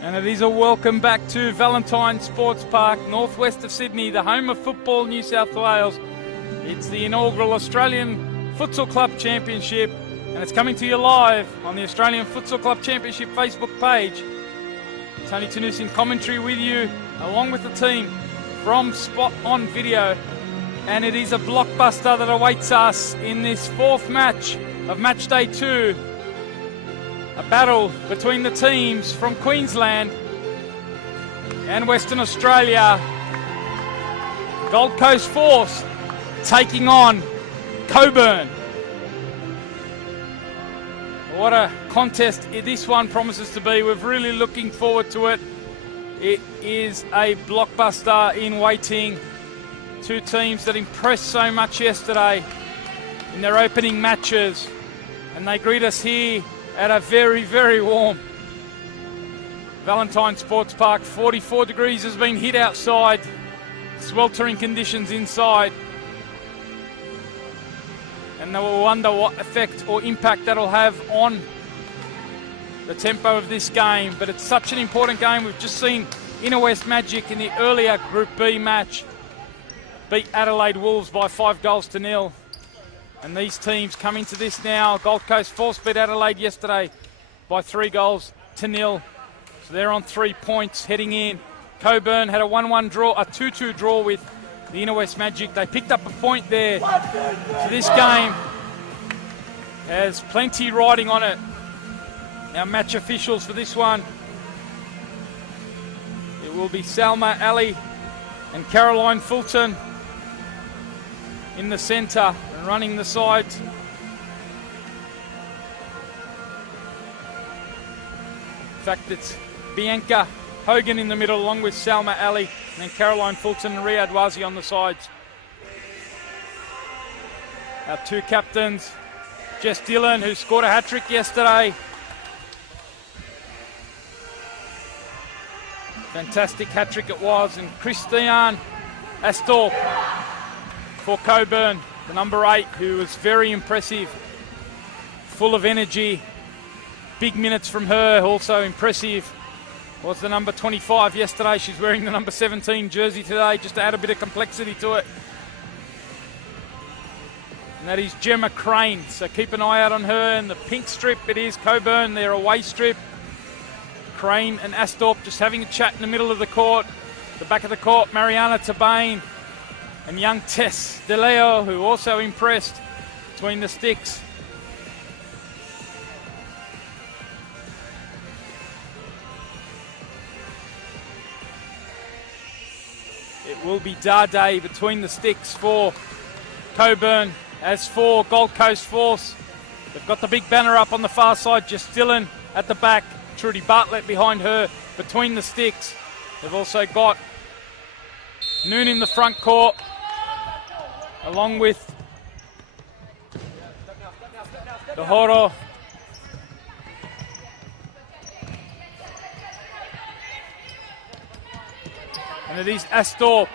And it is a welcome back to Valentine Sports Park, northwest of Sydney, the home of football, New South Wales. It's the inaugural Australian Futsal Club Championship, and it's coming to you live on the Australian Futsal Club Championship Facebook page. Tony Tanous in commentary with you, along with the team from Spot On Video. And it is a blockbuster that awaits us in this fourth match of match day 2. A battle between the teams from Queensland and Western Australia. Gold Coast Force taking on Coburn. What a contest this one promises to be. We're really looking forward to it. It is a blockbuster in waiting. Two teams that impressed so much yesterday in their opening matches. And they greet us here at a very, very warm Valentine Sports Park. 44 degrees has been hit outside. Sweltering conditions inside. And they will wonder what effect or impact that'll have on the tempo of this game. But it's such an important game. We've just seen Inner West Magic in the earlier Group B match beat Adelaide Wolves by 5-0. And these teams come into this now. Gold Coast Force beat Adelaide yesterday by 3-0. So they're on 3 points heading in. Coburn had a 1-1 draw, a 2-2 draw with the Inner West Magic. They picked up a point there. So this game has plenty riding on it. Our match officials for this one, it will be Salma Ali and Caroline Fulton in the centre and running the sides. In fact, it's Bianca Hogan in the middle along with Salma Ali, and then Caroline Fulton and Riyadh Wazi on the sides. Our two captains, Jess Dillon, who scored a hat-trick yesterday. Fantastic hat-trick it was. And Christiane Astor for Coburn, the number 8, who was very impressive, full of energy. Big minutes from her, also impressive. Was the number 25 yesterday. She's wearing the number 17 jersey today, just to add a bit of complexity to it. And that is Gemma Crane, so keep an eye out on her. And the pink strip, it is Coburn, their away strip. Crane and Astorp just having a chat in the middle of the court. The back of the court, Mariana Tabane and young Tess DeLeo, who also impressed between the sticks. It will be Dade between the sticks for Coburn. As for Gold Coast Force, they've got the big banner up on the far side. Just Dillon at the back. Trudy Bartlett behind her between the sticks. They've also got Noon in the front court, along with Dahoro. And it is Astor.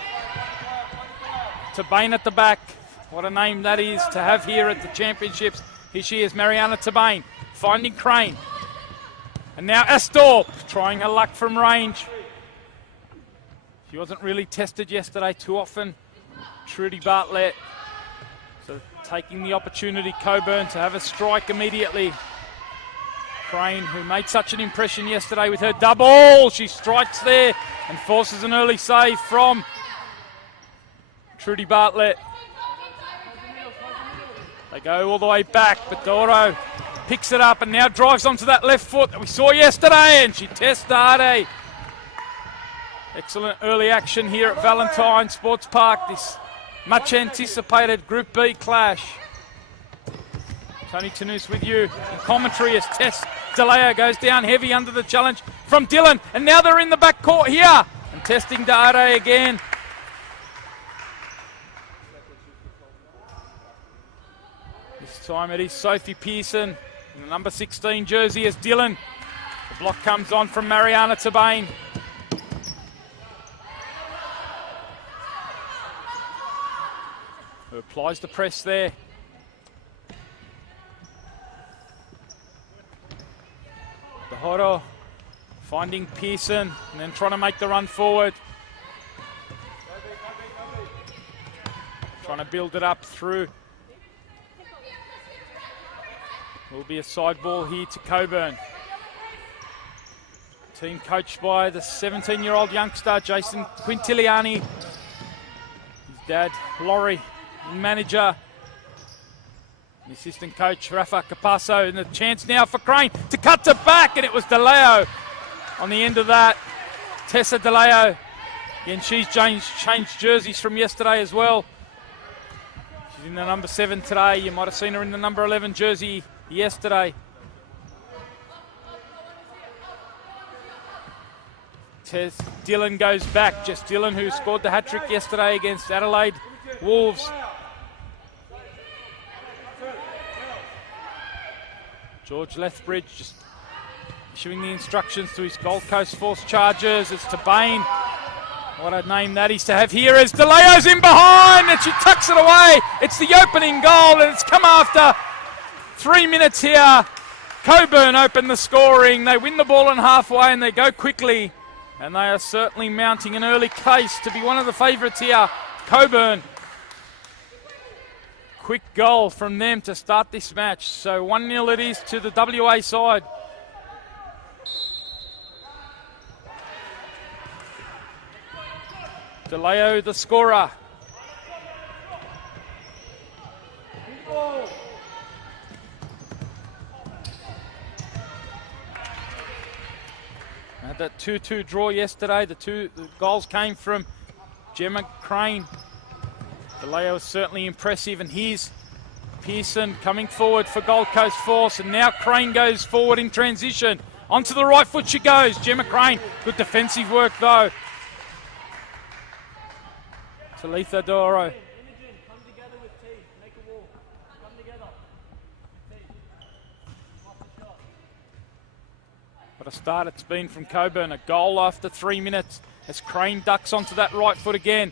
Tabane at the back. What a name that is to have here at the championships. Here she is, Mariana Tabane, finding Crane. And now Astor trying her luck from range. She wasn't really tested yesterday too often. Trudy Bartlett. So taking the opportunity, Coburn, to have a strike immediately. Crane, who made such an impression yesterday with her double. She strikes there and forces an early save from Trudy Bartlett. They go all the way back, but Doro picks it up and now drives onto that left foot that we saw yesterday, and she tests Dade. Excellent early action here at Valentine Sports Park. This much anticipated Group B clash. Tony Tanous with you in commentary as Tess DeLeo goes down heavy under the challenge from Dylan. And now they're in the back court here. And testing Dade again. This time it is Sophie Pearson in the number 16 jersey as Dylan. The block comes on from Mariana Tabane. Who applies the press there. Horo finding Pearson and then trying to make the run forward. Trying to build it up through. Will be a side ball here to Coburn. Team coached by the 17-year-old youngster Jason Quintiliani. His dad Laurie, manager. The assistant coach, Rafa Capasso, and the chance now for Crane to cut to back, and it was DeLeo on the end of that. Tessa DeLeo, again, she's changed jerseys from yesterday as well. She's in the number 7 today. You might have seen her in the number 11 jersey yesterday. Dylan goes back, just Dylan who scored the hat-trick yesterday against Adelaide Wolves. George Lethbridge just issuing the instructions to his Gold Coast Force Chargers. It's Tabane. What a name that is to have here as DeLeo's in behind and she tucks it away. It's the opening goal and it's come after 3 minutes here. Coburn open the scoring. They win the ball in halfway and they go quickly. And they are certainly mounting an early case to be one of the favourites here. Coburn. Quick goal from them to start this match. So 1-0 it is to the WA side. DeLeo the scorer. Had that 2-2 draw yesterday. The goals came from Gemma Crane. DeLeo is certainly impressive, and here's Pearson coming forward for Gold Coast Force, and now Crane goes forward in transition. Onto the right foot she goes, Gemma Crane. Good defensive work though. Talitha Doro. What a start it's been from Coburn. A goal after 3 minutes as Crane ducks onto that right foot again.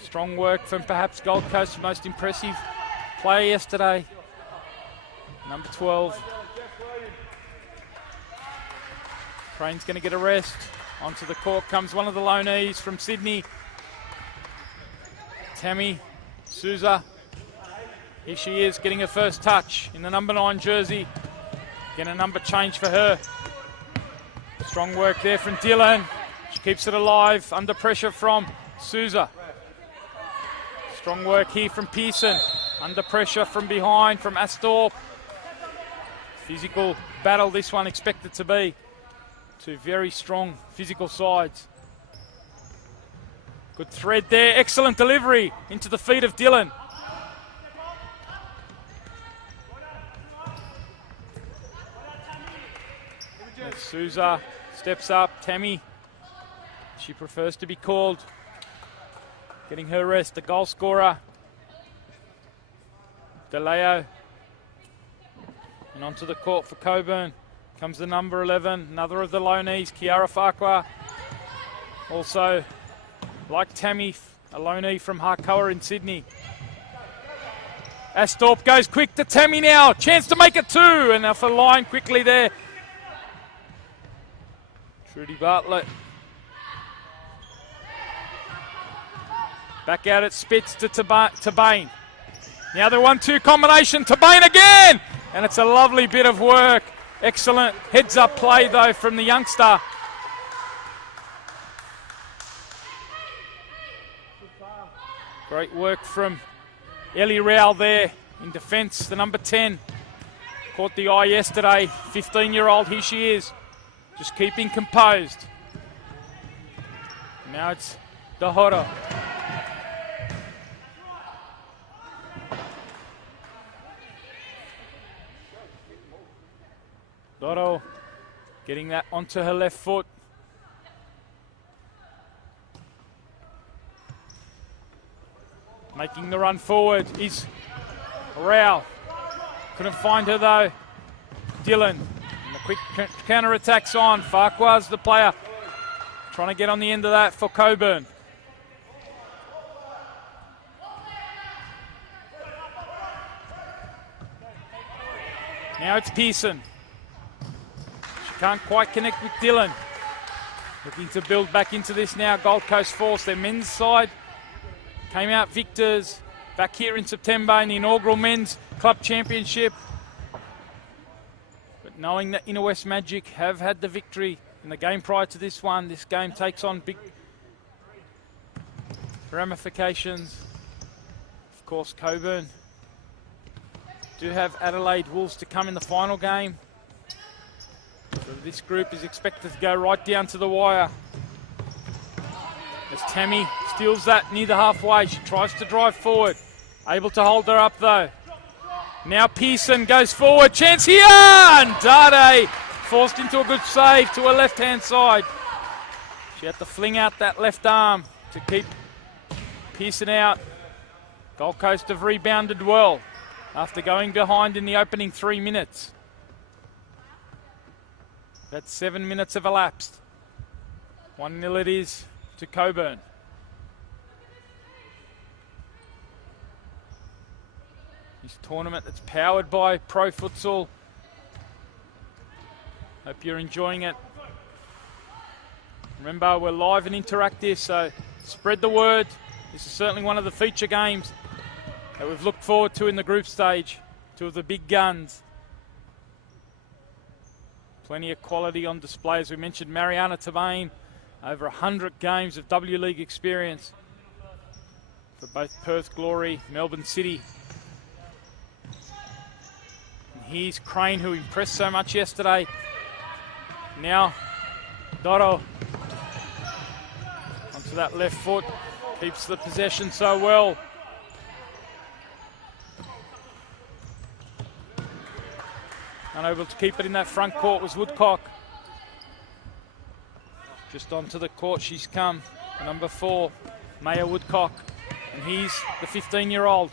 Strong work from perhaps Gold Coast's most impressive player yesterday. Number 12. Crane's going to get a rest. Onto the court comes one of the loanees from Sydney. Tammy Souza. Here she is getting her first touch in the number 9 jersey. Again, a number change for her. Strong work there from Dylan. She keeps it alive under pressure from Souza. Strong work here from Pearson. Under pressure from behind from Astor. Physical battle this one expected to be. Two very strong physical sides. Good thread there. Excellent delivery into the feet of Dylan. And Souza steps up. Tammy. She prefers to be called. Getting her rest, the goal scorer. DeLeo. And onto the court for Coburn. Comes the number 11, another of the loanees, Kiara Farquhar. Also, like Tammy, a loanee from Harcoa in Sydney. Astorp goes quick to Tammy now. Chance to make it 2, and off a line quickly there. Trudy Bartlett. Back out at Spitz to Tabane. Now the 1-2 combination, Tabane again! And it's a lovely bit of work. Excellent heads-up play though from the youngster. Great work from Ellie Rowell there in defence, the number 10. Caught the eye yesterday, 15-year-old, here she is. Just keeping composed. Now it's Dahoro. Doro getting that onto her left foot. Making the run forward is Rao. Couldn't find her though. Dylan. And the quick counter-attack's on. Farquhar's the player. Trying to get on the end of that for Coburn. Now it's Pearson. She can't quite connect with Dylan. Looking to build back into this now. Gold Coast Force, their men's side, came out victors back here in September in the inaugural Men's Club Championship. But knowing that Inner West Magic have had the victory in the game prior to this one, this game takes on big ramifications. Of course, Coburn do have Adelaide Wolves to come in the final game. So this group is expected to go right down to the wire. As Tammy steals that near the halfway, she tries to drive forward. Able to hold her up though. Now Pearson goes forward, chance here! And Dade forced into a good save to her left-hand side. She had to fling out that left arm to keep Pearson out. Gold Coast have rebounded well after going behind in the opening 3 minutes. That 7 minutes have elapsed. 1-0 it is to Coburn. This tournament that's powered by Pro Futsal. Hope you're enjoying it. Remember, we're live and interactive, so spread the word. This is certainly one of the feature games that we've looked forward to in the group stage. Two of the big guns. Plenty of quality on display. As we mentioned, Mariana Tabane, over 100 games of W League experience for both Perth Glory, Melbourne City. And here's Crane, who impressed so much yesterday. Now, Doro onto that left foot, keeps the possession so well. Unable to keep it in that front court was Woodcock. Just onto the court she's come, number 4, Maya Woodcock. And he's the 15-year-old.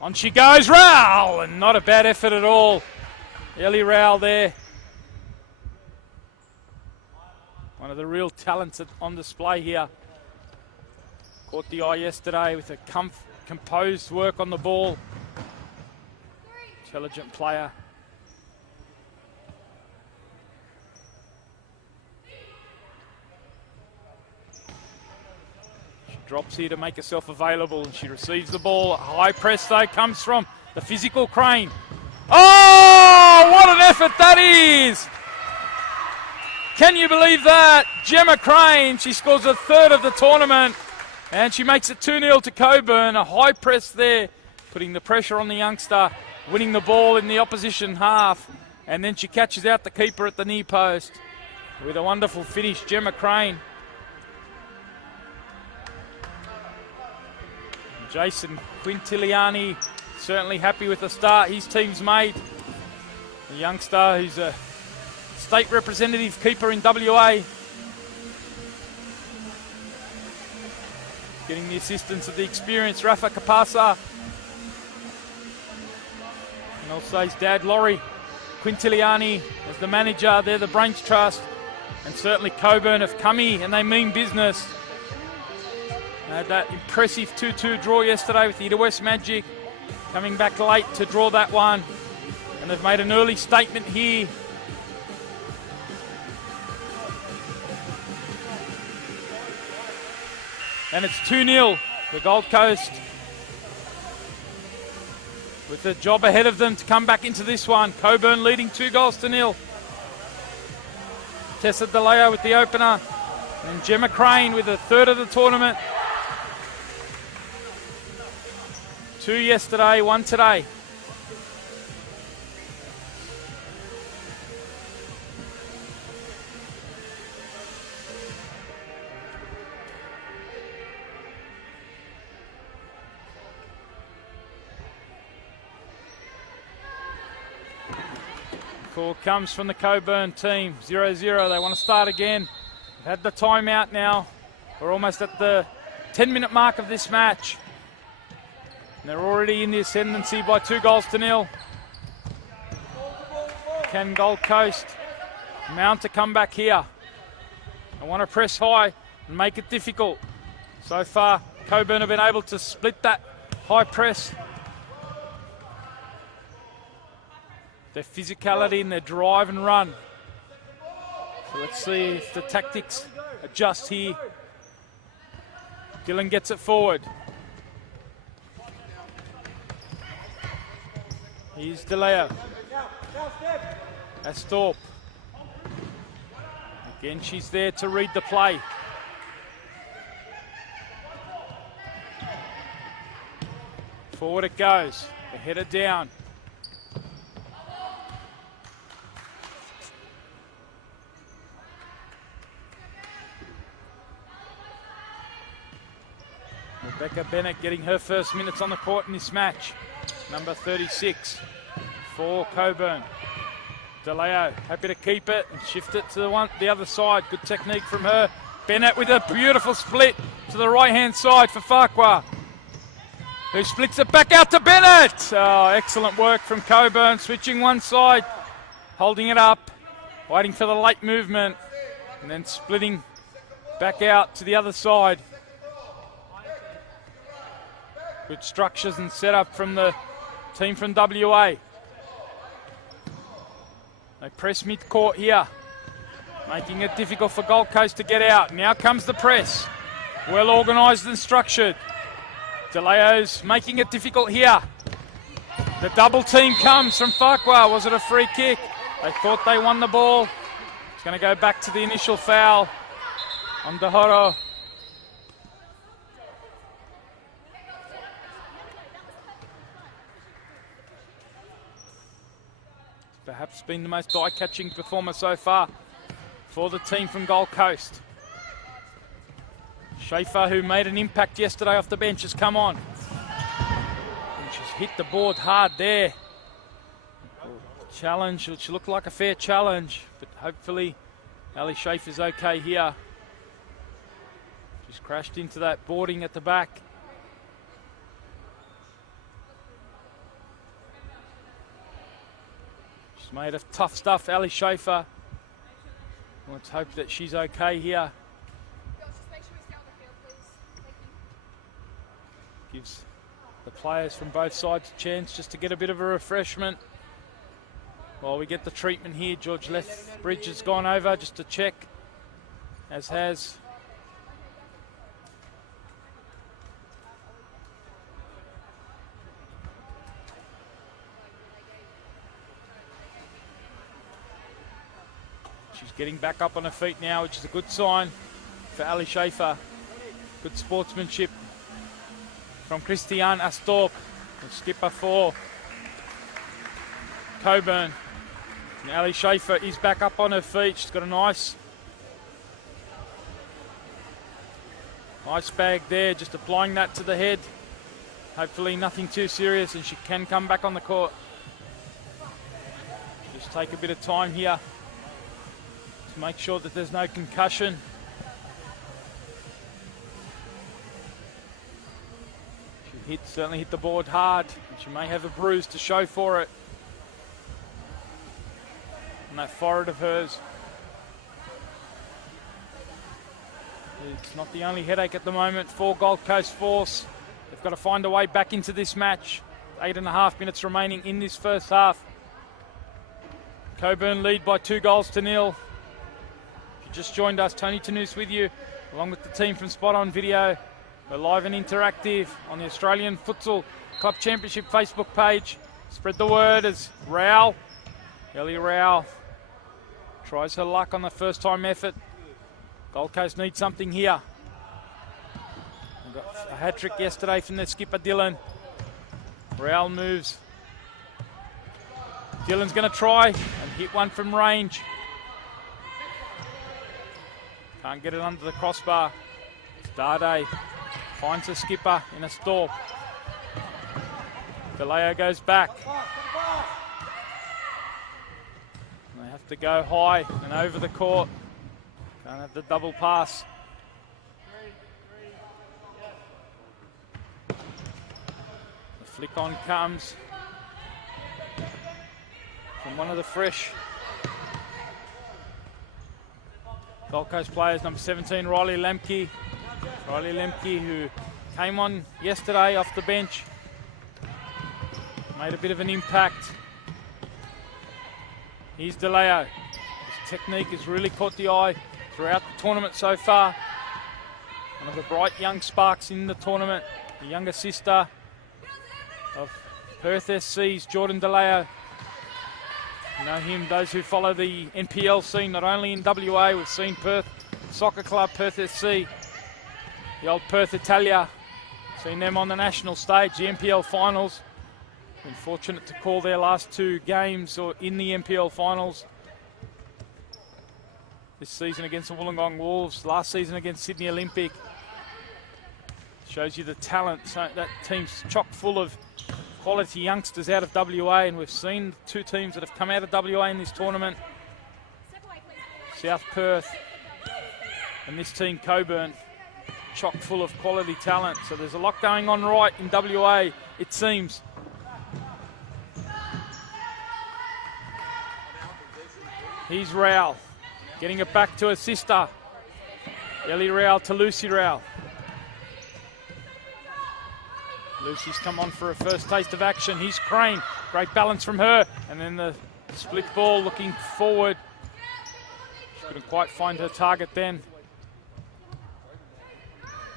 On she goes, Rowell! And not a bad effort at all. Ellie Rowell there. One of the real talents on display here. Caught the eye yesterday with a composed work on the ball. Intelligent player. Drops here to make herself available, and she receives the ball. A high press though comes from the physical Crane. Oh, what an effort that is! Can you believe that? Gemma Crane, she scores a third of the tournament, and she makes it 2-0 to Coburn. A high press there, putting the pressure on the youngster, winning the ball in the opposition half, and then she catches out the keeper at the near post with a wonderful finish, Gemma Crane. Jason Quintiliani certainly happy with the start his team's made. The youngster who's a state representative keeper in WA. Getting the assistance of the experienced Rafa Capasa. And also his dad, Laurie Quintiliani, as the manager. They're the Brains Trust. And certainly Coburn have come here and they mean business. Had that impressive 2-2 draw yesterday with the Inner West Magic. Coming back late to draw that one. And they've made an early statement here. And it's 2-0 for Gold Coast. With the job ahead of them to come back into this one. Coburn leading 2-0. Tessa DeLeo with the opener. And Gemma Crane with a third of the tournament. 2 yesterday, 1 today. Call comes from the Coburn team, 0-0. They want to start again. They've had the timeout now. We're almost at the 10-minute mark of this match. And they're already in the ascendancy by 2-0. Can Gold Coast mount a comeback here? They want to press high and make it difficult. So far, Coburn have been able to split that high press. Their physicality and their drive and run. So let's see if the tactics adjust here. Dillon gets it forward. Here's DeLeo. Astorp. Again, she's there to read the play. Forward it goes. The header down. Rebecca Bennett getting her first minutes on the court in this match. Number 36 for Coburn. DeLeo happy to keep it and shift it to the other side. Good technique from her. Bennett with a beautiful split to the right-hand side for Farquhar, who splits it back out to Bennett. Oh, excellent work from Coburn, switching one side, holding it up, waiting for the late movement, and then splitting back out to the other side. Good structures and setup from the team from WA. They press mid-court here, making it difficult for Gold Coast to get out. Now comes the press. Well organised and structured. DeLeo's making it difficult here. The double team comes from Farquhar. Was it a free kick? They thought they won the ball. It's going to go back to the initial foul on Dahoro. Perhaps been the most eye-catching performer so far for the team from Gold Coast. Schaefer, who made an impact yesterday off the bench, has come on. And she's hit the board hard there. Challenge, which looked like a fair challenge, but hopefully Ali Schaefer's okay here. She's crashed into that boarding at the back. She's made of tough stuff, Ali Schaefer. Let's hope that she's okay here. Gives the players from both sides a chance just to get a bit of a refreshment while we get the treatment here. George Lethbridge has gone over just to check, as has she's getting back up on her feet now, which is a good sign for Ali Schaefer. Good sportsmanship from Christiane Astorp, the skipper for Coburn. And Ali Schaefer is back up on her feet. She's got a nice bag there, just applying that to the head. Hopefully nothing too serious and she can come back on the court. Just take a bit of time here to make sure that there's no concussion. She certainly hit the board hard, and she may have a bruise to show for it on that forehead of hers. It's not the only headache at the moment for Gold Coast Force. They've got to find a way back into this match. 8.5 minutes remaining in this first half. Coburn lead by 2-0. If you just joined us, Tony Tanous with you, along with the team from Spot On Video. We're live and interactive on the Australian Futsal Club Championship Facebook page. Spread the word as Ellie Rao tries her luck on the first time effort. Gold Coast needs something here. They got a hat-trick yesterday from their skipper Dillon. Rao moves. Dillon's going to try and hit one from range. Can't get it under the crossbar. Dade finds the skipper in a stall. DeLeo goes back. have to go high and over the court. Can't have the double pass. The flick on comes from one of the fresh Gold Coast players, number 17, Riley Lemke. Riley Lemke, who came on yesterday off the bench, made a bit of an impact. Here's DeLeo. His technique has really caught the eye throughout the tournament so far. One of the bright young sparks in the tournament, the younger sister of Perth SC's Jordan DeLeo. You know him, those who follow the NPL scene, not only in WA, we've seen Perth Soccer Club, Perth SC, the old Perth Italia, seen them on the national stage, the NPL finals. Been fortunate to call their last 2 games or in the NPL finals. This season against the Wollongong Wolves, last season against Sydney Olympic. Shows you the talent. So that team's chock full of quality youngsters out of WA, and we've seen 2 teams that have come out of WA in this tournament. South Perth and this team, Coburn, chock full of quality talent. So there's a lot going on right in WA, it seems. Here's Rowell, getting it back to her sister. Ellie Rowell to Lucy Rowell. Lucy's come on for her first taste of action. Here's Crane, great balance from her. And then the split ball looking forward. She couldn't quite find her target then.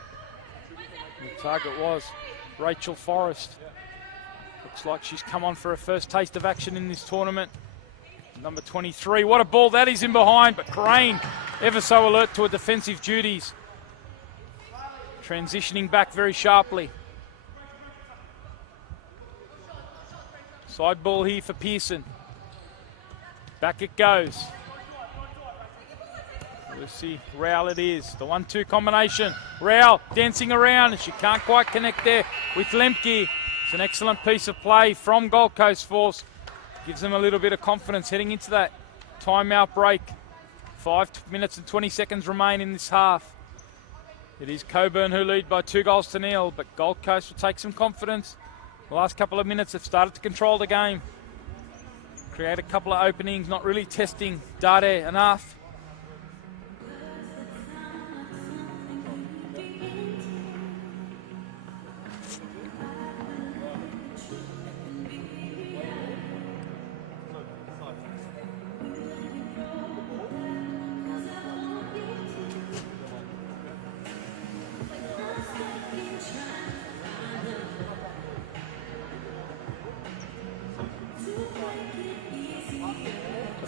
The target was Rachel Forrest. Looks like she's come on for her first taste of action in this tournament. Number 23, what a ball that is in behind, but Crane ever so alert to her defensive duties. Transitioning back very sharply. Side ball here for Pearson. Back it goes. Lucy Rowell it is. The 1-2 combination. Rowell dancing around and she can't quite connect there with Lemke. It's an excellent piece of play from Gold Coast Force. Gives them a little bit of confidence heading into that timeout break. 5 minutes and 20 seconds remain in this half. It is Coburn who lead by 2-0, but Gold Coast will take some confidence. The last couple of minutes have started to control the game. Create a couple of openings, not really testing Dade enough.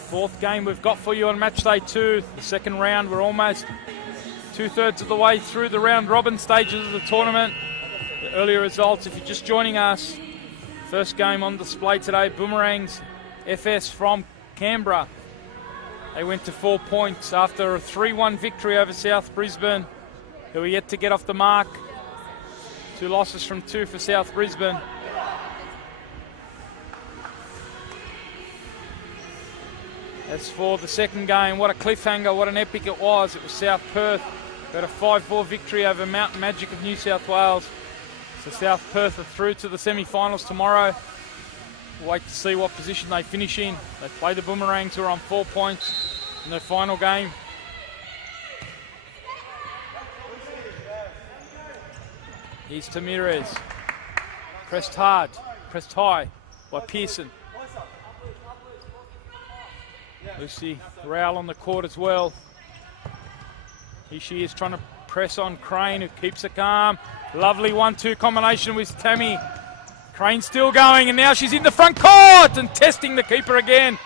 Fourth game we've got for you on match day 2, the second round. We're almost 2/3 of the way through the round robin stages of the tournament. The earlier results, if you're just joining us, first game on display today, Boomerangs FS from Canberra. They went to 4 points after a 3-1 victory over South Brisbane, who are yet to get off the mark. 2 losses from 2 for South Brisbane. As for the second game, what a cliffhanger, what an epic it was. It was South Perth got a 5-4 victory over Mountain Magic of New South Wales. So South Perth are through to the semi-finals tomorrow. We'll wait to see what position they finish in. They play the Boomerangs, who are on 4 points in their final game. Here's Tamirez. Pressed hard, pressed high by Pearson. Lucy Rowell on the court as well. Here she is trying to press on Crane, who keeps it calm. Lovely 1-2 combination with Tammy. Crane still going, and now she's in the front court and testing the keeper again.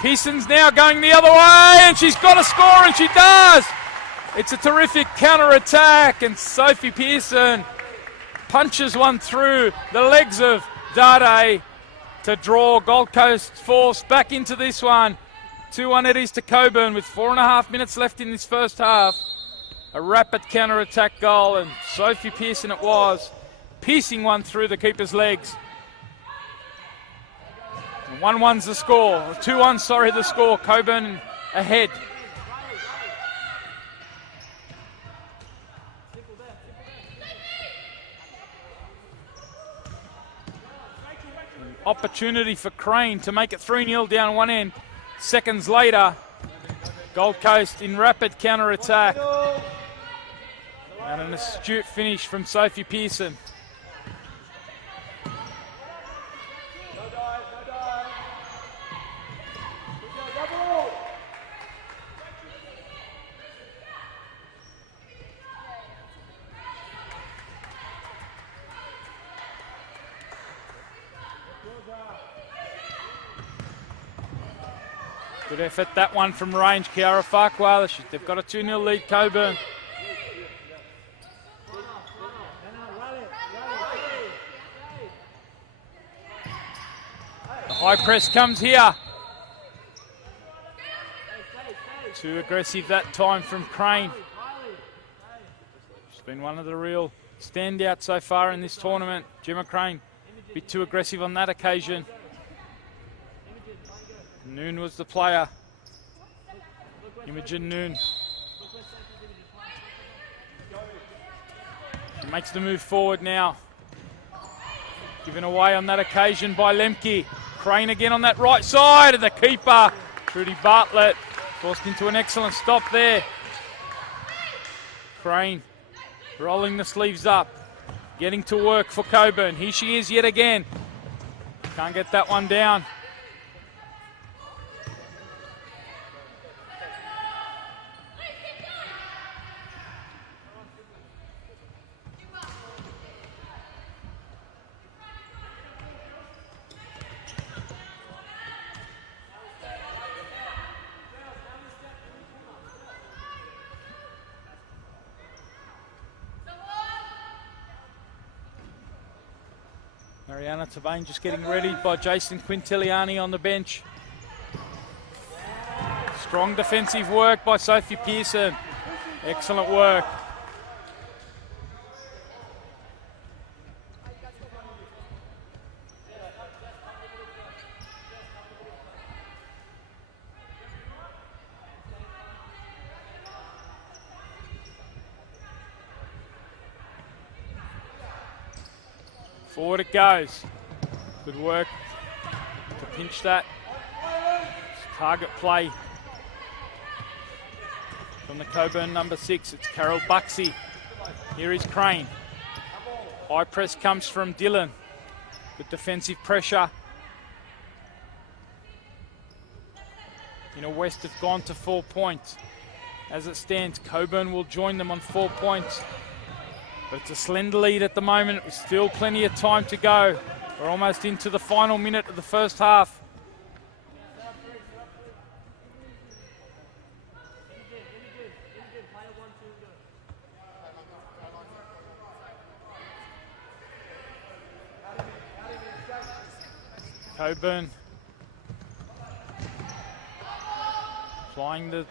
Pearson's now going the other way, and she's got a score, and she does. It's a terrific counter-attack, and Sophie Pearson punches one through the legs of Dade to draw Gold Coast Force back into this one. 2-1 it is to Coburn with 4.5 minutes left in this first half. A rapid counter-attack goal, and Sophie Pearson it was, piercing one through the keeper's legs. And 1-1's the score. 2-1, sorry, the score. Coburn ahead. Opportunity for Crane to make it 3-0 down one end. Seconds later, Gold Coast in rapid counter-attack. And an astute finish from Sophie Pearson. Good effort, that one from range. Kiara Farquhar. They've got a 2-0 lead, Coburn. The high press comes here. Too aggressive that time from Crane. She's been one of the real standouts so far in this tournament. Gemma Crane, a bit too aggressive on that occasion. Noon was the player. Imogen Noon. She makes the move forward now. Given away on that occasion by Lemke. Crane again on that right side, and the keeper, Trudy Bartlett, forced into an excellent stop there. Crane rolling the sleeves up, getting to work for Coburn. Here she is yet again. Can't get that one down. Mariana Tabane just getting ready by Jason Quintiliani on the bench. Strong defensive work by Sophie Pearson. Excellent work. Forward it goes. Good work to pinch that. Target play from the Coburn number 6. It's Carol Buxey. Here is Crane. High press comes from Dillon. Good defensive pressure. West have gone to 4 points. As it stands, Coburn will join them on 4 points. But it's a slender lead at the moment. There's still plenty of time to go. We're almost into the final minute of the first half. Coburn applying the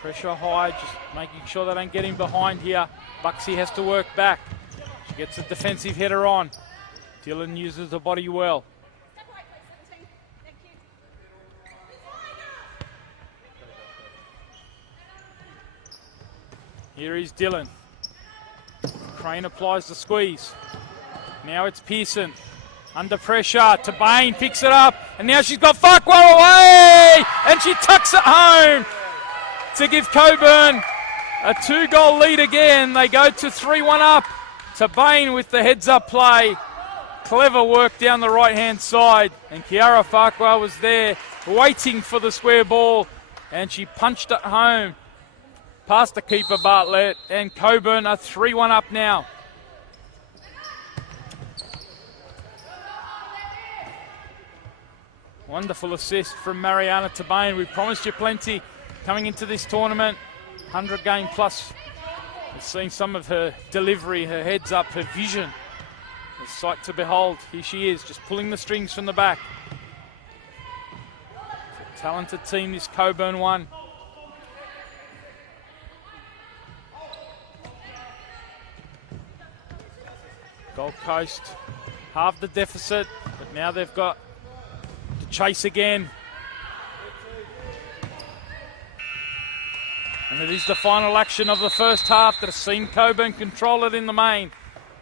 pressure high, just making sure they don't get in behind here. Buxey has to work back. She gets a defensive header on. Dillon uses the body well. Here is Dillon. Crane applies the squeeze. Now it's Pearson. Under pressure, Tabane picks it up, and now she's got Farquhar away, and she tucks it home to give Coburn a 2-goal lead again. They go to 3-1 up. Tabane with the heads-up play. Clever work down the right-hand side, and Kiara Farquhar was there waiting for the square ball, and she punched it home past the keeper Bartlett, and Coburn are 3-1 up now. Wonderful assist from Mariana Tabane. We promised you plenty coming into this tournament. 100 game plus. We've seen some of her delivery, her heads up, her vision. A sight to behold. Here she is, just pulling the strings from the back. It's a talented team, this Coburn one. Gold Coast halved the deficit, but now they've got chase again. And it is the final action of the first half that has seen Coburn control it in the main.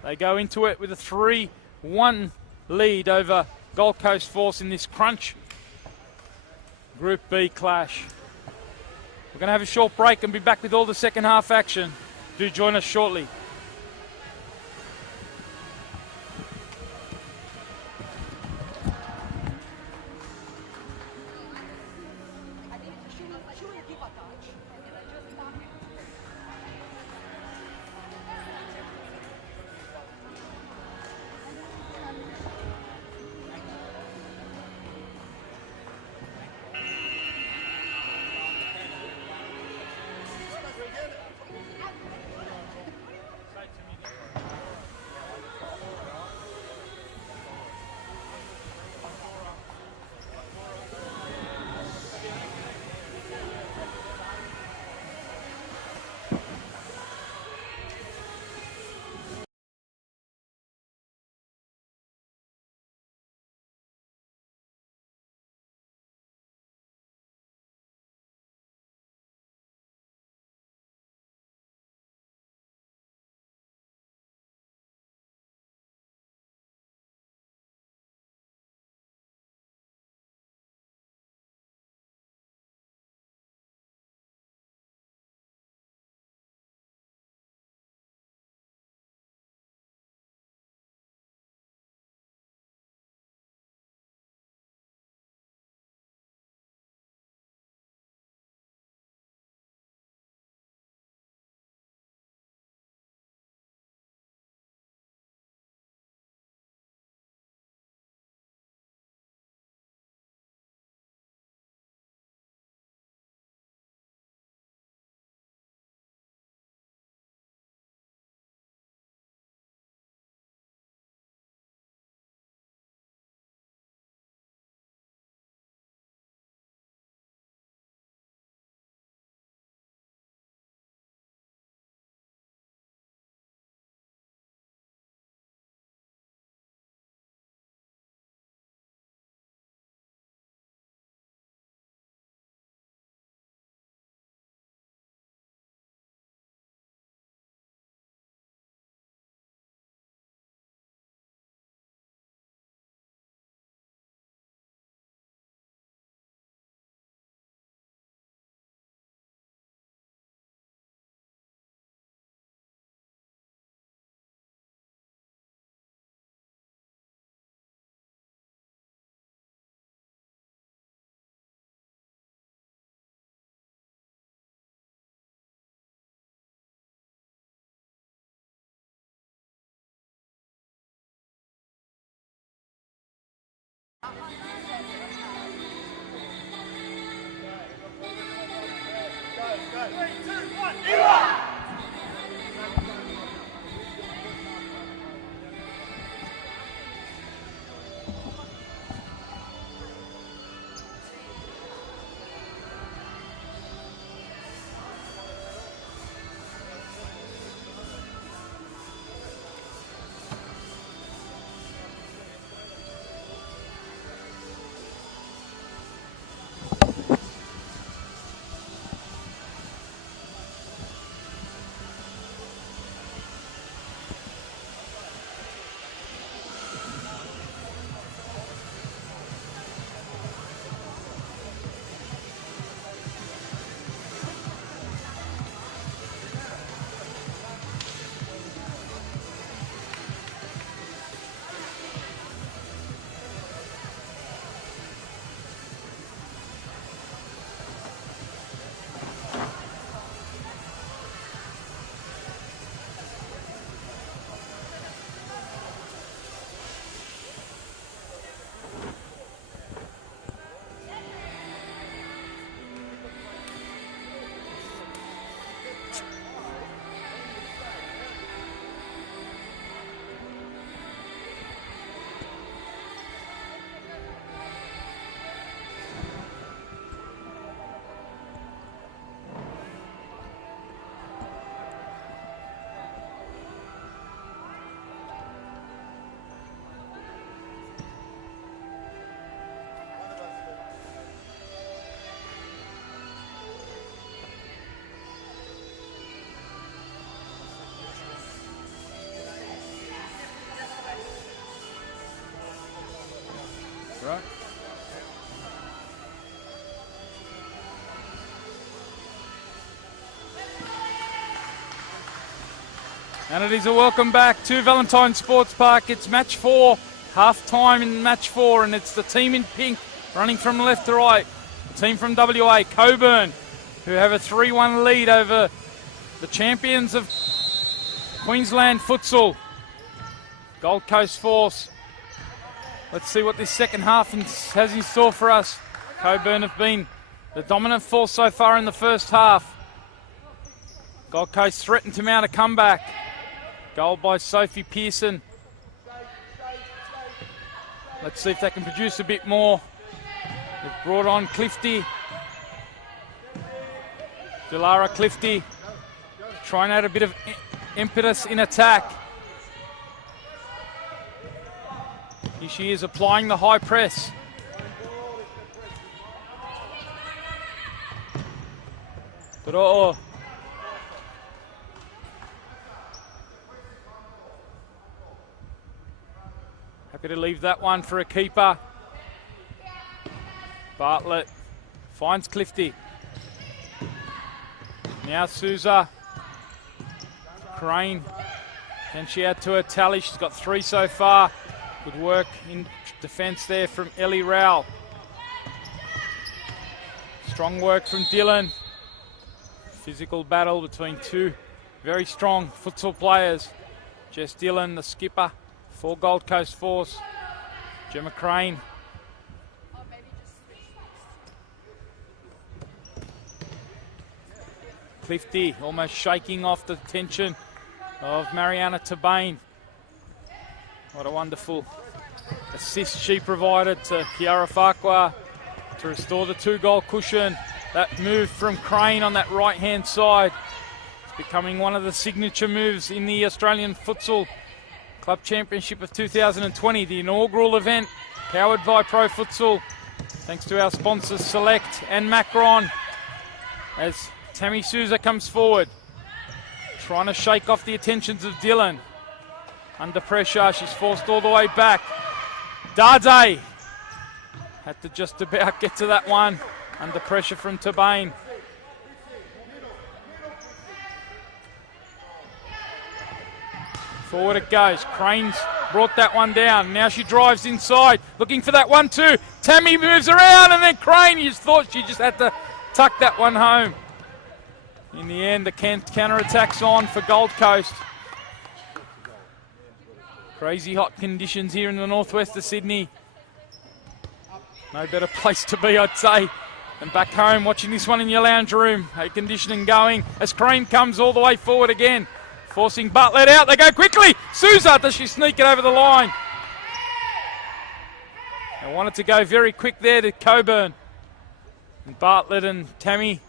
They go into it with a 3-1 lead over Gold Coast Force in this crunch Group B clash. We're going to have a short break and be back with all the second half action. Do join us shortly. And it is a welcome back to Valentine Sports Park. It's match 4, half time in match 4, and it's the team in pink running from left to right. The team from WA, Coburn, who have a 3-1 lead over the champions of Queensland Futsal, Gold Coast Force. Let's see what this second half has in store for us. Coburn have been the dominant force so far in the first half. Gold Coast threatened to mount a comeback. Goal by Sophie Pearson. Let's see if they can produce a bit more. They've brought on Clifty. Dilara Clifty trying out a bit of impetus in attack. Here she is applying the high press. But happy to leave that one for a keeper. Bartlett finds Clifty. Now Souza. Crane. Can she add to her tally? She's got 3 so far. Good work in defence there from Ellie Rowell. Strong work from Dylan. Physical battle between two very strong futsal players. Jess Dillon, the skipper for Gold Coast Force. Gemma Crane. Clifty almost shaking off the tension of Mariana Tabane. What a wonderful assist she provided to Kiara Farquhar to restore the 2-goal cushion. That move from Crane on that right-hand side is becoming one of the signature moves in the Australian Futsal Club Championship of 2020, the inaugural event powered by Pro Futsal. Thanks to our sponsors Select and Macron, as Tammy Souza comes forward, trying to shake off the attentions of Dylan. Under pressure, she's forced all the way back. Dade had to just about get to that one. Under pressure from Tabane. Forward it goes. Crane's brought that one down. Now she drives inside, looking for that 1-2. Tammy moves around, and then Crane, you just thought she just had to tuck that one home. In the end, the counter-attack's on for Gold Coast. Crazy hot conditions here in the northwest of Sydney. No better place to be, I'd say, than back home watching this one in your lounge room. Air conditioning going as Crane comes all the way forward again. Forcing Bartlett out. They go quickly. Souza, does she sneak it over the line? They wanted to go very quick there to Coburn. And Bartlett and Tammy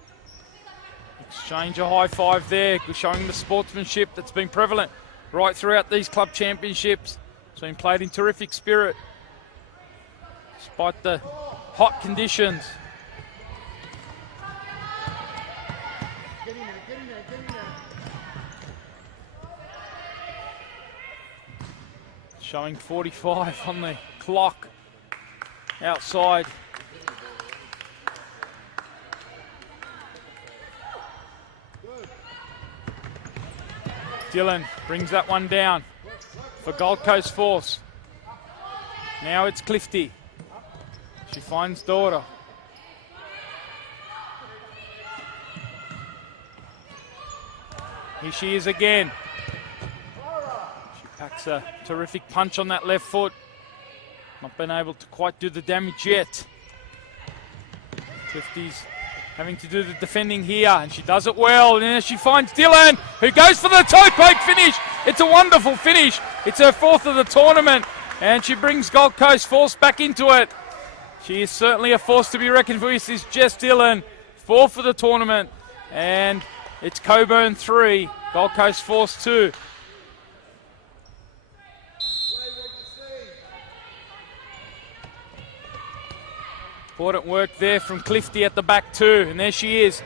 exchange a high five there, showing the sportsmanship that's been prevalent right throughout these club championships. It's been played in terrific spirit, despite the hot conditions. Showing 45 on the clock outside. Dylan brings that one down for Gold Coast Force. Now it's Clifty. She finds Daughter. Here she is again. She packs a terrific punch on that left foot. Not been able to quite do the damage yet. Clifty's having to do the defending here, and she does it well. And then she finds Dylan, who goes for the toe poke finish. It's a wonderful finish. It's her 4th of the tournament, and she brings Gold Coast Force back into it. She is certainly a force to be reckoned with. This is Jess Dillon, 4th of the tournament, and it's Coburn 3, Gold Coast Force 2. Important work there from Clifty at the back too, and there she is.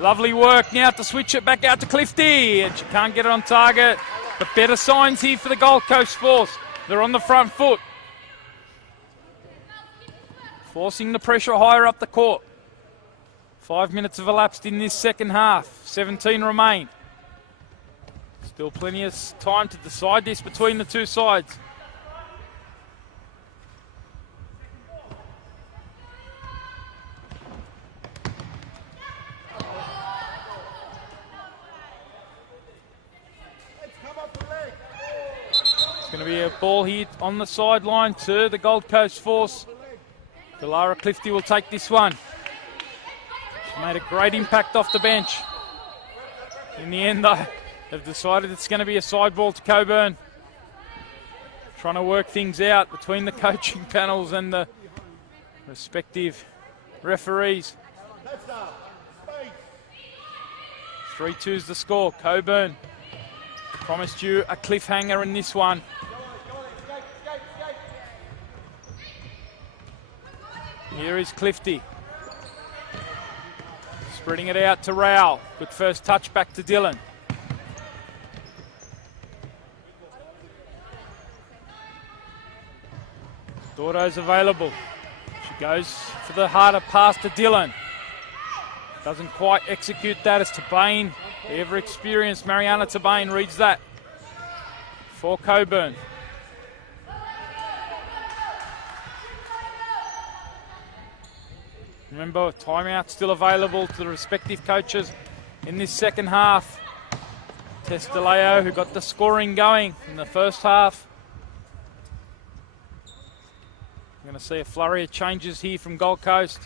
Lovely work now to switch it back out to Clifty, and she can't get it on target. But better signs here for the Gold Coast Force. They're on the front foot, forcing the pressure higher up the court. 5 minutes have elapsed in this second half. 17 remain. Still plenty of time to decide this between the two sides. It's going to be a ball here on the sideline to the Gold Coast Force. Delara Clifty will take this one. She made a great impact off the bench. In the end, though, they've decided it's going to be a side ball to Coburn. Trying to work things out between the coaching panels and the respective referees. 3-2's the score. Coburn promised you a cliffhanger in this one. Here is Clifty. Spreading it out to Rowell. Good first touch back to Dylan. Dordo's available. She goes for the harder pass to Dylan. Doesn't quite execute that as Tabane, the ever-experienced Mariana Tabane, reads that for Coburn. Remember, timeout still available to the respective coaches in this second half. Tess DeLeo, who got the scoring going in the first half. We're going to see a flurry of changes here from Gold Coast.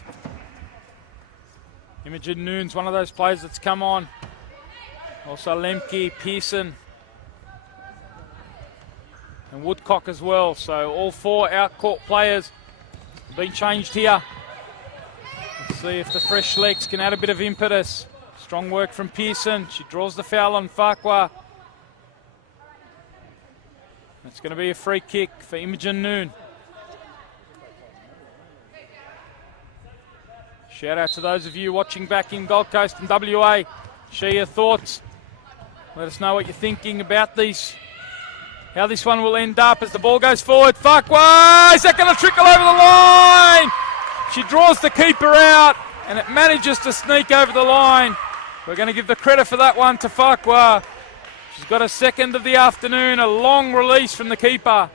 Imogen Noon's one of those players that's come on. Also Lemke, Pearson, and Woodcock as well. So all four out-court players have been changed here. Let's see if the fresh legs can add a bit of impetus. Strong work from Pearson. She draws the foul on Farquhar. It's going to be a free kick for Imogen Noon. Shout out to those of you watching back in Gold Coast and WA. Share your thoughts. Let us know what you're thinking about these. How this one will end up as the ball goes forward. Farquhar, is that going to trickle over the line? She draws the keeper out and it manages to sneak over the line. We're going to give the credit for that one to Farquhar. She's got a second of the afternoon, a long release from the keeper.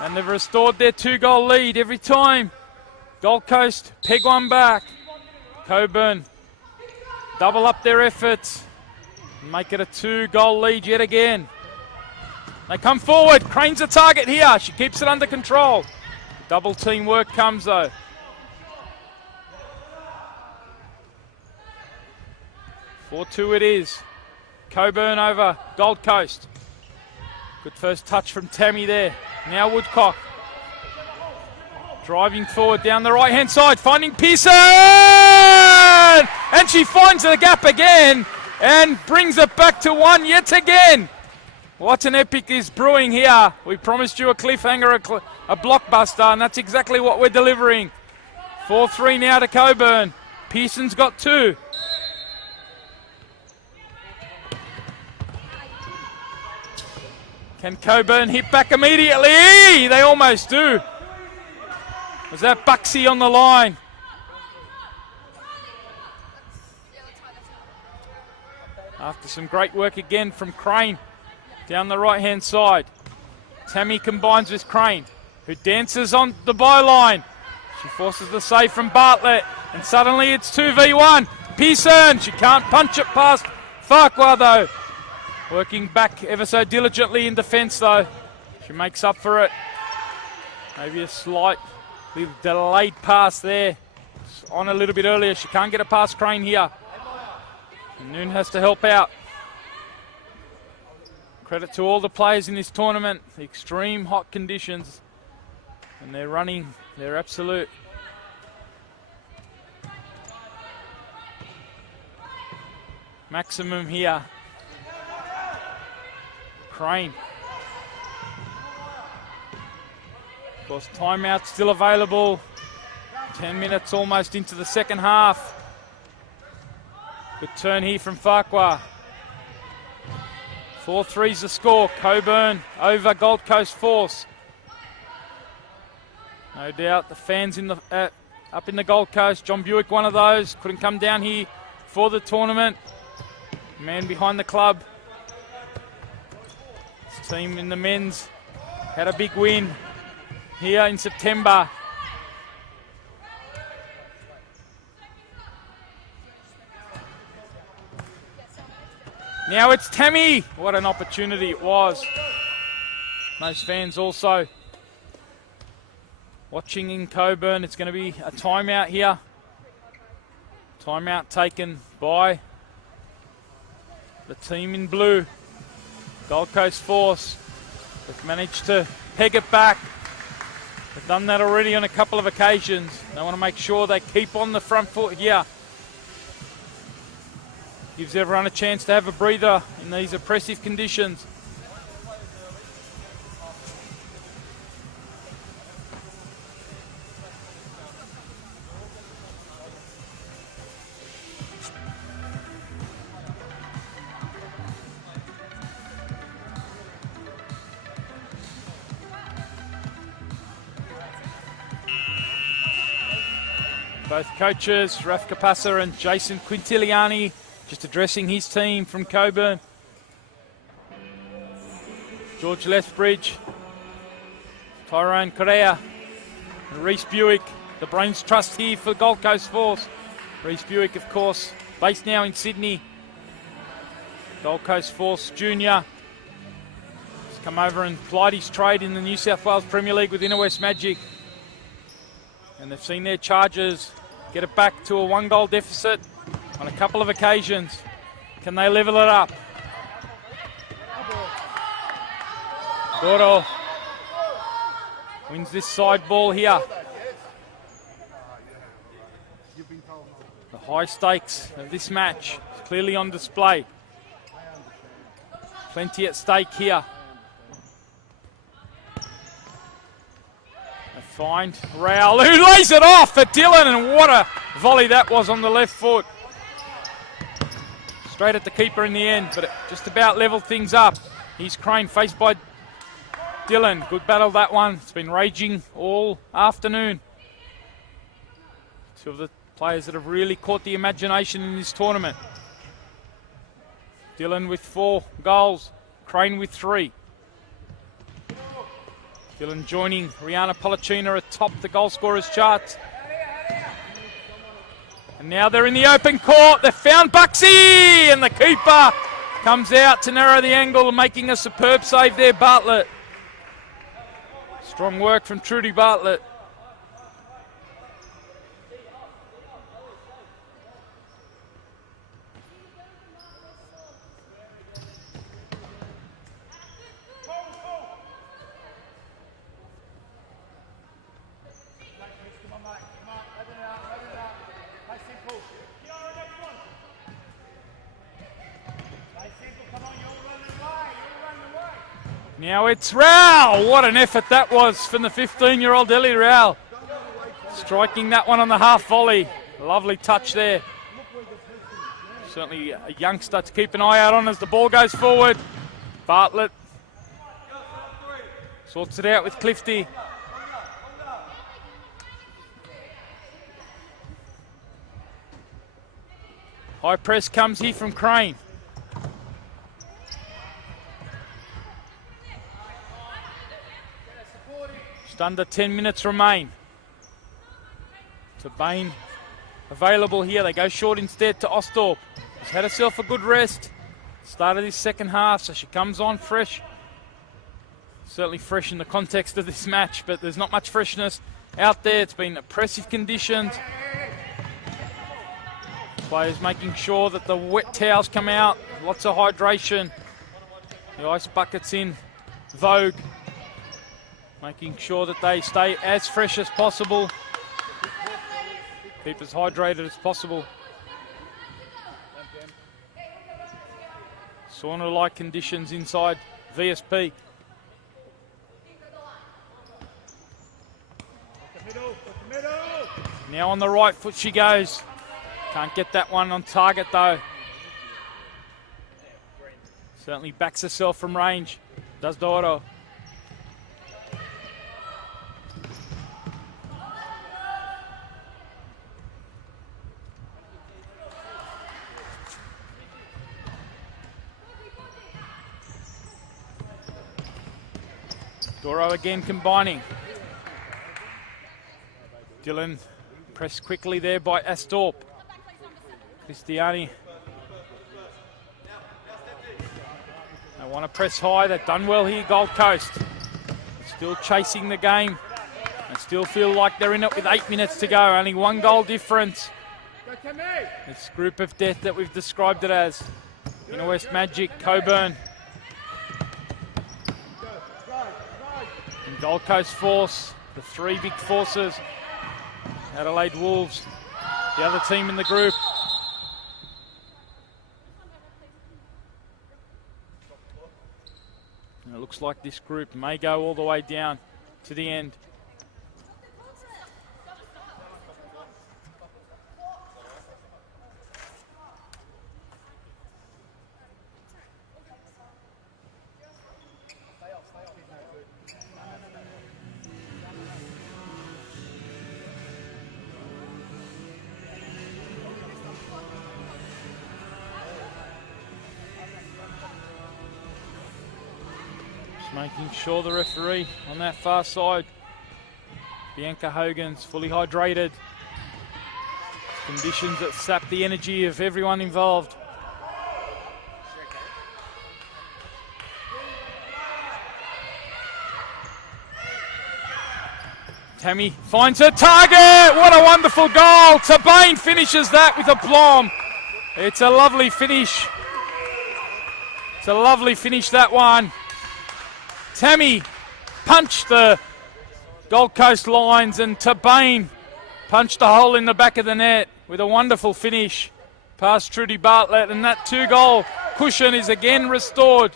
And they've restored their 2-goal lead every time. Gold Coast peg one back. Coburn double up their efforts. Make it a 2-goal lead yet again. They come forward. Crane's the target here. She keeps it under control. Double team work comes though. (4-2) it is. Coburn over Gold Coast. Good first touch from Tammy there. Now Woodcock. Driving forward down the right-hand side, finding Pearson! And she finds the gap again and brings it back to one yet again. What an epic is brewing here. We promised you a cliffhanger, a blockbuster, and that's exactly what we're delivering. 4-3 now to Coburn. Pearson's got 2. Can Coburn hit back immediately? They almost do. Was that Buxy on the line? After some great work again from Crane down the right-hand side. Tammy combines with Crane, who dances on the byline. She forces the save from Bartlett, and suddenly it's 2v1. Pearson, she can't punch it past Farquhar though. Working back ever so diligently in defence though. She makes up for it. Maybe a slight delayed pass there. It's on a little bit earlier. She can't get it past Crane here. And Noon has to help out. Credit to all the players in this tournament. The extreme hot conditions. And they're running their absolute maximum here. Crane. Of course, timeout still available. 10 minutes almost into the second half. Good turn here from Farquhar. 4-3's the score. Coburn over Gold Coast Force. No doubt the fans in the up in the Gold Coast. John Buick, one of those. Couldn't come down here for the tournament. Man behind the club. This team in the men's had a big win here in September. Now it's Tammy. What an opportunity it was. Most fans also watching in Coburn. It's going to be a timeout here. Timeout taken by the team in blue. Gold Coast Force. They've managed to peg it back. They've done that already on a couple of occasions. They want to make sure they keep on the front foot here. Gives everyone a chance to have a breather in these oppressive conditions. Both coaches, Raf Kapasa and Jason Quintiliani, just addressing his team from Coburn. George Lethbridge, Tyrone Correa, and Reese Buick, the brains trust here for Gold Coast Force. Reese Buick, of course, based now in Sydney. Gold Coast Force Junior. He's come over and plied his trade in the New South Wales Premier League with Inner West Magic. And they've seen their Chargers get it back to a 1-goal deficit on a couple of occasions. Can they level it up? Doro wins this side ball here. The high stakes of this match is clearly on display. Plenty at stake here. Find Raul, who lays it off for Dylan, and what a volley that was on the left foot. Straight at the keeper in the end, but it just about leveled things up. Here's Crane faced by Dylan. Good battle that one. It's been raging all afternoon. Two of the players that have really caught the imagination in this tournament. Dylan with 4 goals, Crane with 3. Dylan joining Rihanna Polachina atop the goal scorers charts. And now they're in the open court. They've found Bucksy, and the keeper comes out to narrow the angle, making a superb save there, Bartlett. Strong work from Trudy Bartlett. Now it's Raul. What an effort that was from the 15-year-old Ellie Raul. Striking that one on the half volley. Lovely touch there. Certainly a youngster to keep an eye out on as the ball goes forward. Bartlett sorts it out with Clifty. High press comes here from Crane. Just under 10 minutes remain. To Bain available here. They go short instead to Ostorp. She's had herself a good rest. Started this second half, so she comes on fresh. Certainly fresh in the context of this match, but there's not much freshness out there. It's been oppressive conditions. Players making sure that the wet towels come out. Lots of hydration. The ice buckets in vogue. Making sure that they stay as fresh as possible. Keep as hydrated as possible. Sauna-like conditions inside VSP. Now on the right foot she goes. Can't get that one on target though. Certainly backs herself from range. Does Doro. Doro again combining. Dylan pressed quickly there by Astorp. Christiani. They want to press high. They've done well here, Gold Coast. Still chasing the game. They still feel like they're in it with 8 minutes to go. Only 1 goal difference. This group of death that we've described it as. Inner West Magic, Coburn. And Gold Coast Force, the 3 big forces. Adelaide Wolves, the other team in the group. And it looks like this group may go all the way down to the end. Making sure the referee on that far side, Bianca Hogan's fully hydrated. Conditions that sap the energy of everyone involved. Tammy finds her target. What a wonderful goal. Tabane finishes that with aplomb. It's a lovely finish. It's a lovely finish, that one. Tammy punched the Gold Coast lines and Tabane punched a hole in the back of the net with a wonderful finish past Trudy Bartlett, and that 2-goal cushion is again restored.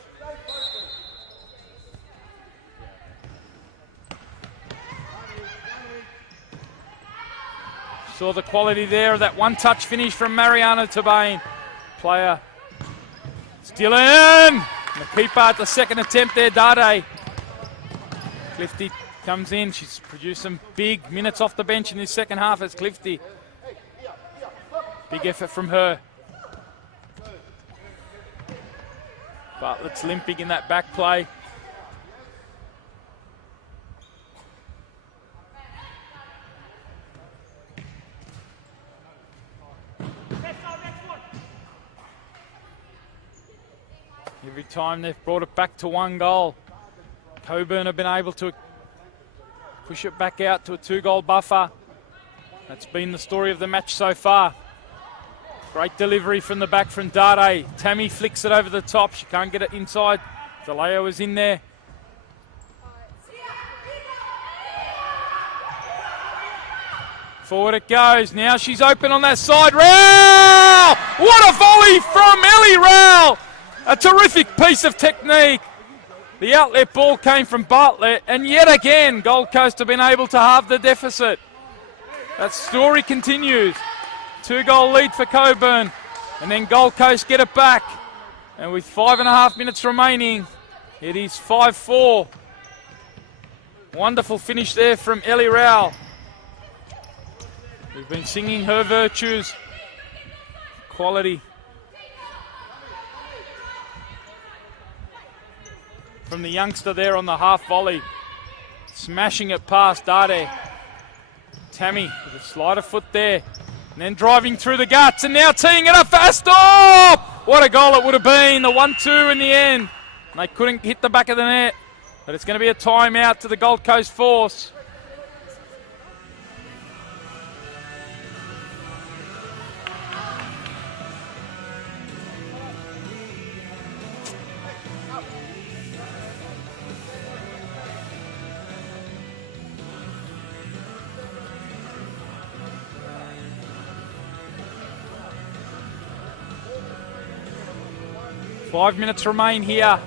Saw the quality there of that one-touch finish from Mariana Tabane. Player Dylan. And the keeper at the second attempt there, Dade. Clifty comes in. She's produced some big minutes off the bench in this second half as Clifty. Big effort from her. Bartlett's limping in that back play. Every time they've brought it back to 1 goal. Coburn have been able to push it back out to a 2-goal buffer. That's been the story of the match so far. Great delivery from the back from Dade. Tammy flicks it over the top. She can't get it inside. Zaleo is in there. Forward it goes. Now she's open on that side. Rowell! What a volley from Ellie Rowell! A terrific piece of technique. The outlet ball came from Bartlett, and yet again, Gold Coast have been able to halve the deficit. That story continues. 2-goal lead for Coburn, and then Gold Coast get it back. And with 5.5 minutes remaining, it is 5-4. Wonderful finish there from Ellie Rowell. We've been singing her virtues. Quality. From the youngster there on the half volley. Smashing it past Dade. Tammy with a slider foot there. And then driving through the guts and now teeing it up for Astorp! What a goal it would have been. The 1-2 in the end. And they couldn't hit the back of the net. But it's going to be a timeout to the Gold Coast Force. Five minutes remain here.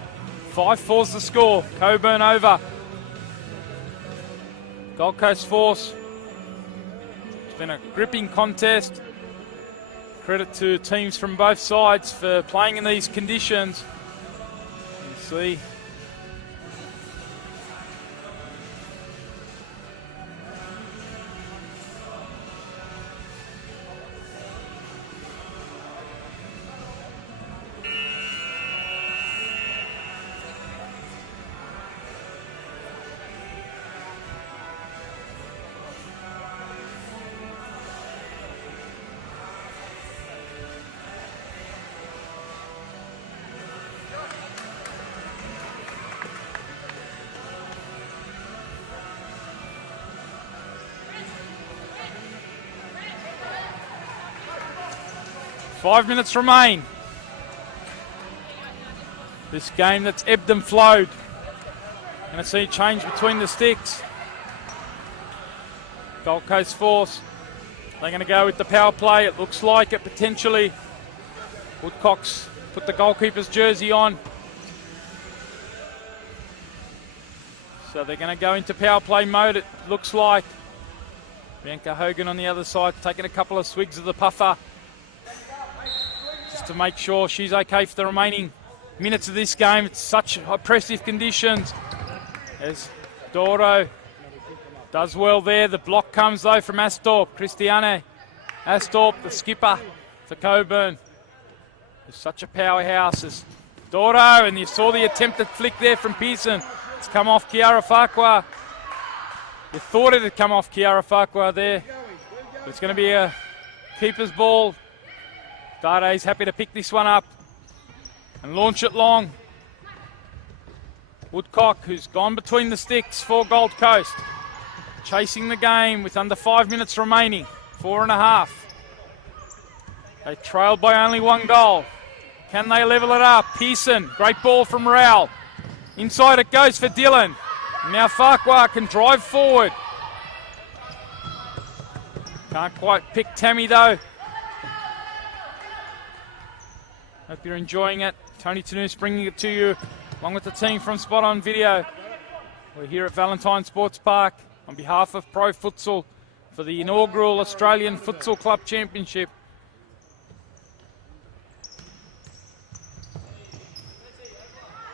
5-4's the score. Coburn over. Gold Coast Force. It's been a gripping contest. Credit to teams from both sides for playing in these conditions. You see. 5 minutes remain. This game that's ebbed and flowed. Going to see a change between the sticks. Gold Coast Force, they're going to go with the power play. It looks like it potentially. Woodcock's put the goalkeeper's jersey on. So they're going to go into power play mode, it looks like. Bianca Hogan on the other side, taking a couple of swigs of the puffer. Just to make sure she's okay for the remaining minutes of this game. It's such oppressive conditions. As Doro does well there. The block comes though from Astorp. Christiane Astorp, the skipper for Coburn. Is such a powerhouse as Doro, and you saw the attempted flick there from Pearson. It's come off Kiara Farquhar. You thought it had come off Kiara Farquhar there. But it's going to be a keeper's ball. Dade's happy to pick this one up and launch it long. Woodcock, who's gone between the sticks for Gold Coast, chasing the game with under 5 minutes remaining, 4.5. They trailed by only 1 goal. Can they level it up? Pearson, great ball from Rowell. Inside it goes for Dillon. Now Farquhar can drive forward. Can't quite pick Tammy though. Hope you're enjoying it. Tony Tanous bringing it to you along with the team from Spot On Video. We're here at Valentine Sports Park on behalf of Pro Futsal for the inaugural Australian Futsal Club Championship.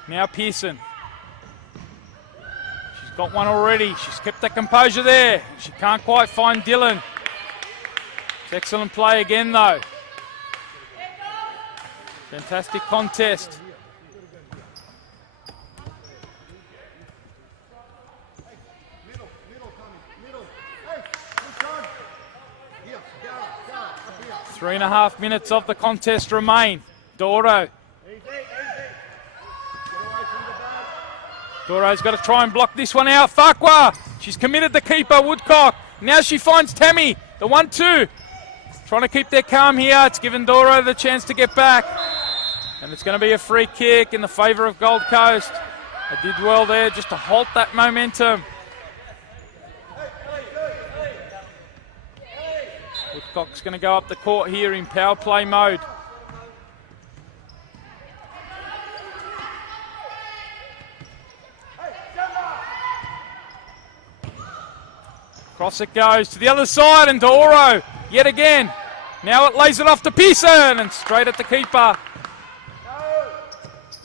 Now Pearson. She's got one already. She's kept the composure there. She can't quite find Dillon. It's excellent play again though. Fantastic contest. Three and a half minutes of the contest remain. Doro. Doro's got to try and block this one out. Farquhar, she's committed the keeper, Woodcock. Now she finds Tammy, the 1-2. Trying to keep their calm here. It's given Doro the chance to get back. And it's going to be a free kick in the favour of Gold Coast. They did well there just to halt that momentum. Woodcock's going to go up the court here in power play mode. Cross it goes to the other side, and Doro yet again. Now it lays it off to Pearson and straight at the keeper.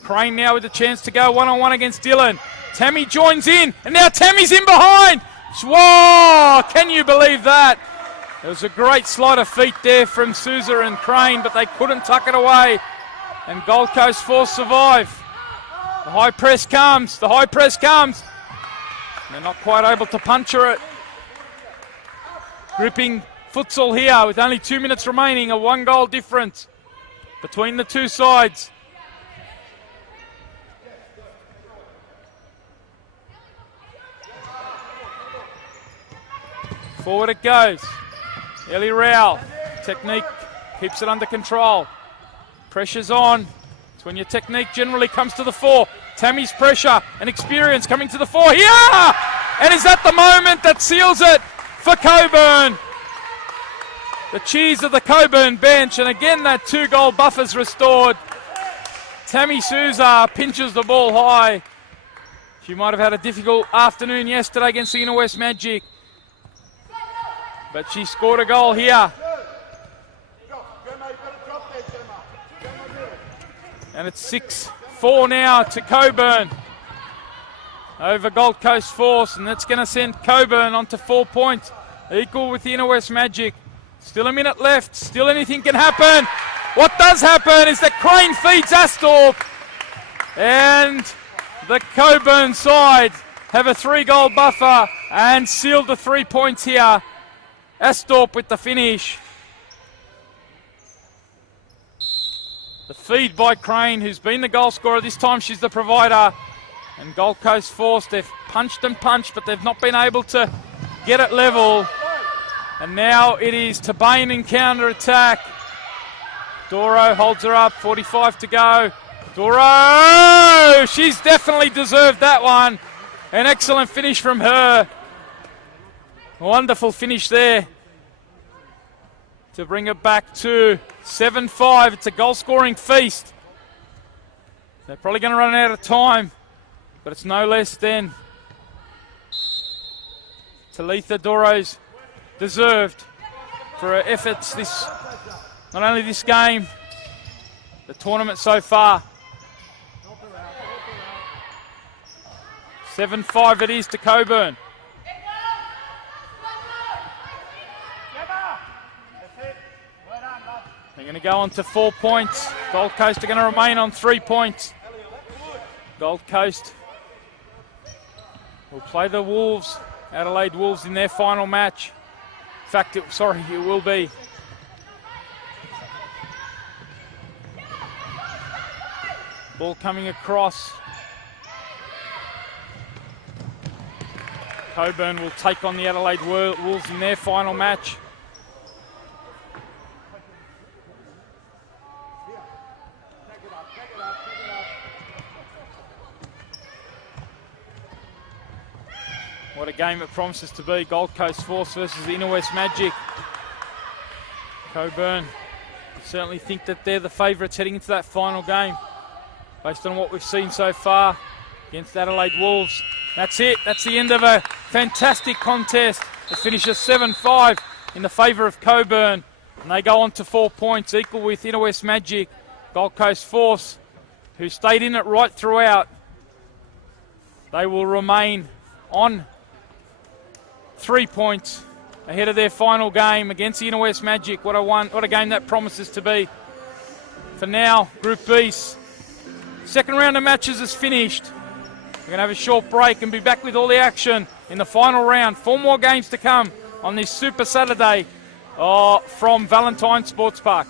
Crane now with a chance to go one-on-one against Dillon. Tammy joins in, and now Tammy's in behind. Whoa, can you believe that? There was a great slide of feet there from Souza and Crane, but they couldn't tuck it away. And Gold Coast Force survive. The high press comes, the high press comes. They're not quite able to puncture it. Gripping futsal here with only 2 minutes remaining, a 1-goal difference between the two sides. Forward it goes. Ellie Rowell, technique keeps it under control. Pressure's on. It's when your technique generally comes to the fore. Tammy's pressure and experience coming to the fore here! And is that the moment that seals it for Coburn? The cheese of the Coburn bench, and again that 2-goal buffer's restored. Tammy Souza pinches the ball high. She might have had a difficult afternoon yesterday against the Inner West Magic, but she scored a goal here. And it's 6-4 now to Coburn over Gold Coast Force, and that's going to send Coburn on to 4 points, equal with the Inner West Magic. Still a minute left, still anything can happen. What does happen is that Crane feeds Astorp, and the Coburn side have a 3-goal buffer and seal the 3 points here. Astorp with the finish. The feed by Crane, who's been the goal scorer. This time she's the provider. And Gold Coast Force, they've punched and punched, but they've not been able to get it level. And now it is Tabane in counter-attack. Doro holds her up, 45 to go. Doro! She's definitely deserved that one. An excellent finish from her. Wonderful finish there to bring it back to 7-5. It's a goal-scoring feast. They're probably going to run out of time, but it's no less than Talitha Doro's deserved for her efforts not only this game, the tournament so far. 7-5 it is to Coburn. They're going to go on to 4 points. Gold Coast are going to remain on 3 points. Gold Coast will play the Wolves, Adelaide Wolves, in their final match. In fact, it will be. Ball coming across. Coburn will take on the Adelaide Wolves in their final match. What a game it promises to be. Gold Coast Force versus the Inner West Magic. Coburn certainly think that they're the favourites heading into that final game, based on what we've seen so far against Adelaide Wolves. That's it. That's the end of a fantastic contest. It finishes 7-5 in the favour of Coburn, and they go on to 4 points, equal with Inner West Magic. Gold Coast Force, who stayed in it right throughout, they will remain on 3 points ahead of their final game against the Inner West Magic. What a game that promises to be. For now, Group B's second round of matches is finished. We're going to have a short break and be back with all the action in the final round. 4 more games to come on this Super Saturday from Valentine Sports Park.